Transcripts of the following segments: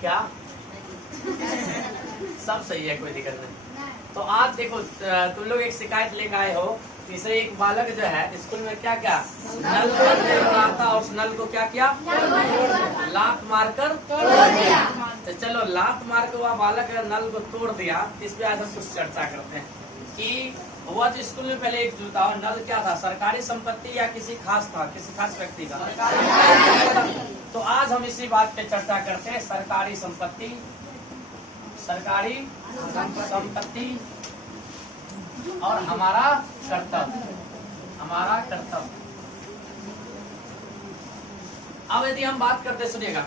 क्या सब सही है, कोई दिक्कत नहीं। तो आज देखो तुम लोग एक शिकायत लेकर आए हो, तीसरे एक बालक जो है स्कूल में क्या क्या नल को तोड़ रहा था और उस नल को क्या किया, लात मारकर तोड़ दिया। तो चलो लात मार के वह बालक नल को तोड़ दिया, इस पे आज हम कुछ चर्चा करते हैं कि हुआ जो स्कूल में पहले एक जो था नल क्या था, सरकारी संपत्ति या किसी खास था, किसी खास व्यक्ति का। तो आज हम इसी बात पे चर्चा करते हैं, सरकारी संपत्ति और हमारा कर्तव्य। अब यदि हम बात करते, सुनिएगा,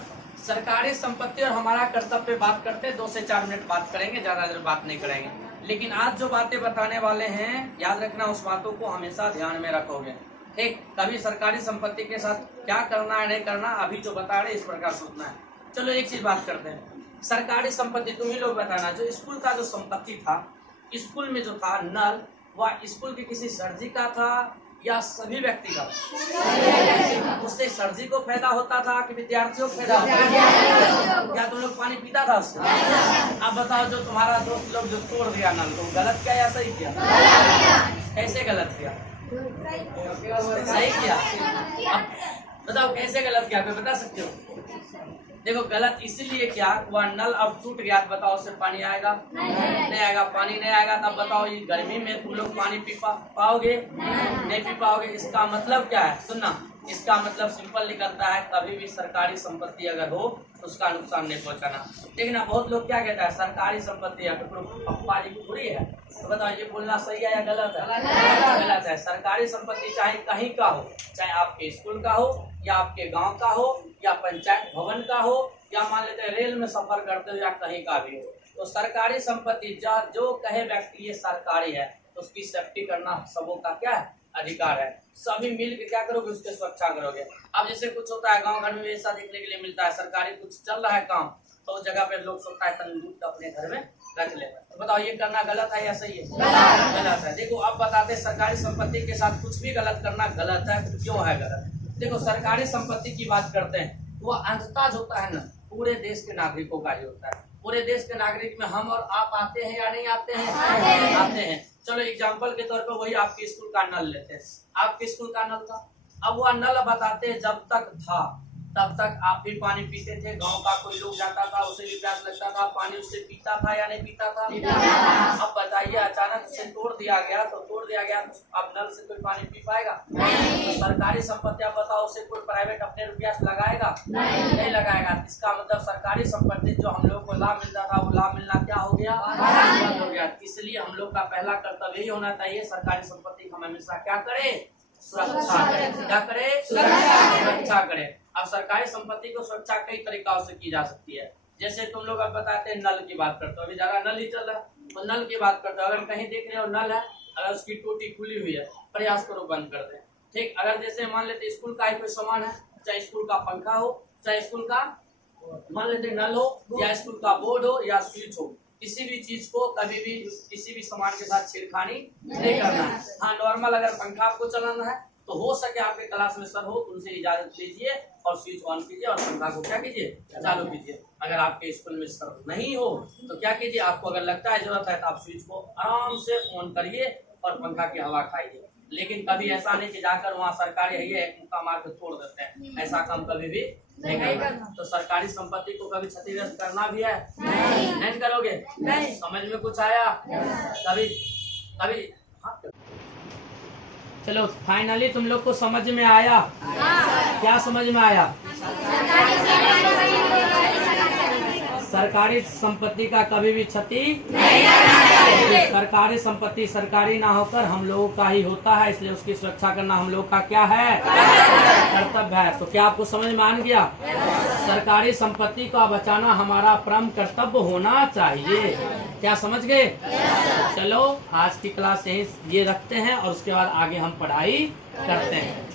सरकारी संपत्ति और हमारा कर्तव्य पे बात करते 2 से 4 मिनट बात करेंगे, ज्यादा देर बात नहीं करेंगे। लेकिन आज जो बातें बताने वाले हैं, याद रखना, उस बातों को हमेशा ध्यान में रखोगे। ठीक, कभी सरकारी संपत्ति के साथ क्या करना है नहीं करना, अभी जो बता रहे इस प्रकार सोचना है। चलो एक चीज बात करते हैं, सरकारी संपत्ति तुम ही लोग बताना, जो स्कूल का जो संपत्ति था, स्कूल में जो था नल, वह स्कूल के किसी सरजी का था या सभी व्यक्ति का? उससे सरजी को फायदा होता था कि विद्यार्थियों को फायदा होता था? क्या तुम लोग पानी पीता था उससे? अब बताओ, जो तुम्हारा दोस्त लोग जो तोड़ दिया नल को, गलत किया या सही किया? कैसे गलत किया? सही किया। अब बताओ कैसे गलत किया, कोई बता सकते हो? देखो गलत इसीलिए क्या, वह नल अब टूट गया, बताओ उससे पानी आएगा? नहीं आएगा। पानी नहीं आएगा तब बताओ ये गर्मी में तुम लोग पानी पी पाओगे? नहीं पी पाओगे। इसका मतलब क्या है, सुनना, इसका मतलब सिंपल निकलता है, कभी भी सरकारी संपत्ति अगर हो उसका नुकसान नहीं पहुंचाना। लेकिन अब बहुत लोग क्या कहता है, सरकारी संपत्ति है पप्पा जी की थोड़ी है। तो बताओ ये बोलना सही है या गलत है? गलत है। सरकारी संपत्ति चाहे कहीं का हो, चाहे आपके स्कूल का हो या आपके गांव का हो या पंचायत भवन का हो या मान लेते हैं रेल में सफर करते हो या कहीं का भी हो, तो सरकारी संपत्ति जो कहे व्यक्ति ये सरकारी है, तो उसकी सेफ्टी करना सबों का क्या है, अधिकार है। सभी मिल के क्या करोगे, उसकी सुरक्षा करोगे। अब जैसे कुछ होता है गांव घर में ऐसा देखने के लिए मिलता है, सरकारी कुछ चल रहा है काम, तो उस जगह पे लोग सोचता है तंदूर अपने घर में रख ले। तो बताओ ये करना गलत है या सही है? गलत है। देखो अब बताते हैं, सरकारी संपत्ति के साथ कुछ भी गलत करना गलत है। क्यों है गलत? देखो सरकारी संपत्ति की बात करते हैं, वो अंततः जो होता है ना, पूरे देश के नागरिकों का ही होता है। पूरे देश के नागरिक में हम और आप आते हैं या नहीं आते हैं? आते हैं। चलो एग्जाम्पल के तौर पर वही आपके स्कूल का नल लेते हैं। आपके स्कूल का नल था, अब वह नल बताते हैं जब तक था तब तक आप भी पानी पीते थे। गांव का कोई लोग जाता था, उसे भी प्यास लगता था, पानी उससे पीता था या नहीं पीता था? अब बताइए अचानक से तोड़ दिया गया, तो तोड़ दिया गया, अब नल से कोई पानी पी पाएगा? तो सरकारी संपत्ति आप बताओ, उसे कोई प्राइवेट अपने रुपया से लगाएगा? नहीं लगाएगा। इसका मतलब सरकारी संपत्ति जो हम लोग को लाभ मिलता था, वो लाभ मिलना क्या हो गया, बंद हो गया। इसलिए हम लोग का पहला कर्तव्य यही होना चाहिए, सरकारी संपत्ति हम हमेशा क्या करें, सुरक्षा करें। क्या करें? सुरक्षा करें। अब सरकारी संपत्ति को सुरक्षा कई तरीकों से की जा सकती है। जैसे तुम लोग अब बताते हैं नल की बात करते हो, अभी ज्यादा नल ही चल रहा है, तो नल की बात करते हो, अगर कहीं देख रहे हो नल है, अगर उसकी टूटी खुली हुई है, प्रयास करो बंद कर दें। ठीक, अगर जैसे मान लेते स्कूल का ही कोई सामान है, चाहे स्कूल का पंखा हो, चाहे स्कूल का मान लेते नल हो, या स्कूल का बोर्ड हो या स्विच हो, किसी भी चीज को कभी भी किसी भी सामान के साथ छेड़खानी नहीं करना है। हाँ, नॉर्मल अगर पंखा आपको चलाना है तो हो सके आपके क्लास में सर हो, उनसे इजाजत लीजिए और स्विच ऑन कीजिए और पंखा को क्या कीजिए, चालू कीजिए। अगर आपके स्कूल में सर नहीं हो तो क्या कीजिए, आपको अगर लगता है जरूरत है तो आप स्विच को आराम से ऑन करिए और पंखा की हवा खाइए। लेकिन कभी ऐसा नहीं कि जाकर वहाँ सरकारी है एक मुक्का मार के तोड़ देते हैं, ऐसा काम कभी भी नहीं करना। तो सरकारी संपत्ति को कभी क्षतिग्रस्त करना भी है? नहीं करोगे? समझ में कुछ आया? कभी कभी चलो फाइनली तुम लोग को समझ में आया? क्या समझ में आया? सरकारी संपत्ति का कभी भी क्षति नहीं करना। सरकारी संपत्ति सरकारी ना होकर हम लोगों का ही होता है, इसलिए उसकी सुरक्षा करना हम लोग का क्या है, कर्तव्य है। तो क्या आपको समझ में आ गया? सरकारी संपत्ति का बचाना हमारा परम कर्तव्य होना चाहिए। क्या समझ गए? चलो आज की क्लास यही ये रखते हैं और उसके बाद आगे हम पढ़ाई करते हैं।